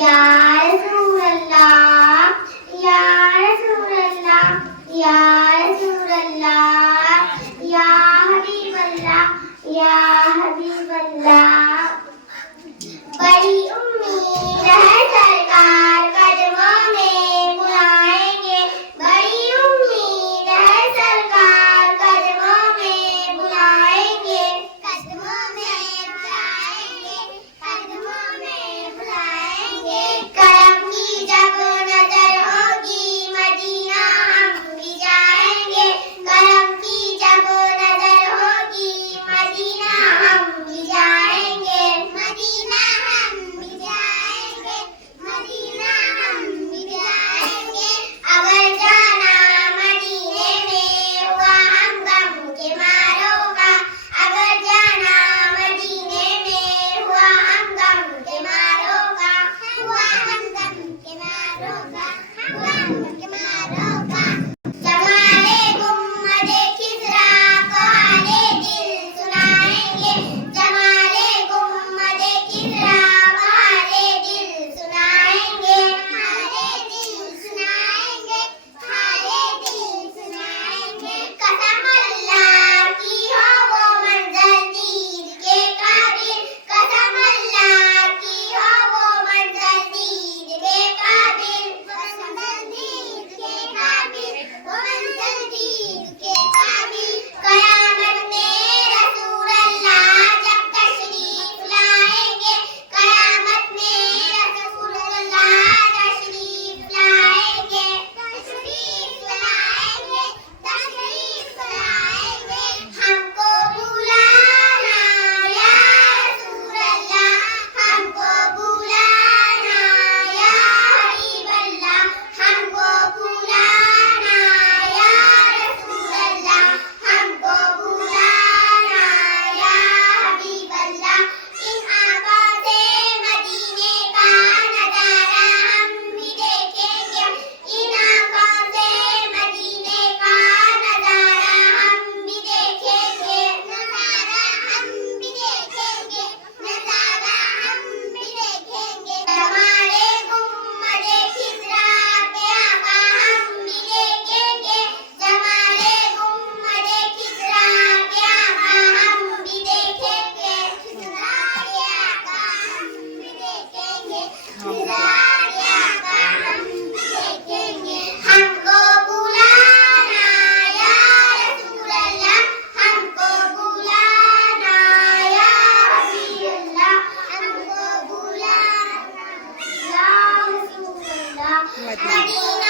या रसूल अल्लाह, या रसूल अल्लाह, या रसूल अल्लाह, या हबीब अल्लाह, या हबीब अल्लाह। बड़ी उम्मीद है सरकार कदमों में बुलाएंगे, बड़ी उम्मीद है सरकार कदमों में बुलाएंगे, कदमों में बुलाएंगे, कदमों में बुलाएंगे। करम की जब नजर होगी मदीना हम भी जाएंगे, करम की जब नजर होगी मदीना हम भी जाएंगे, मदीना हम भी जाएंगे, मदीना हम भी जाएंगे। अगर जाना मदीने में हुआ हम गम के मारों का, अगर जाना मदीने में हुआ हम गम के मारों का, हुआ हम गम के मारों का, हुआ हम के मारों का। जमाले गुम्मदे खिज़रा को हाले दिल सुनाएंगे, जमाले गुम्मदे खिज़रा को हाले दिल सुनाएंगे, हाले दिल सुनाएंगे, हाले दिल सुनाएंगे। कसम अल्लाह की हो वो मंज़र दीद के काबिल, कसम अल्लाह की हो वो मंज़र दीद के काबिल, मंज़र दीद के काबिल, वो मंज़र दीद के काबिल। क़यामत में रसूल अल्लाह जब तशरीफ लाएंगे, क़यामत में रसूल अल्लाह तशरीफ लाएंगे, तशरीफ लाएंगे, तशरीफ लाएंगे। हमको बुलाना या रसूल अल्लाह, हमको बुलाना या हबीब अल्लाह, हमको बुलाना या रसूल अल्लाह, हमको बुलाना या हबीब अल्लाह। इन आँखों से मदीने का नजारा हम भी देखेंगे, इन आँखों से मदीने का नजारा हम भी देखेंगे, नजारा हम भी देखेंगे, नजारा हम भी देखेंगे। जमाले गुम्मदे खिज़रा के आका हम भी देखेंगे, जमाले गुम्मदे खिज़रा के आका हम भी देखेंगे, खिज़रा के आका हम भी देखेंगे, खिज़रा के आका हम भी देखेंगे। हमको बुलाना या रसूल अल्लाह, हमको बुलाना या हबीब अल्लाह, हमको बुलाना या रसूल अल्लाह। मदीना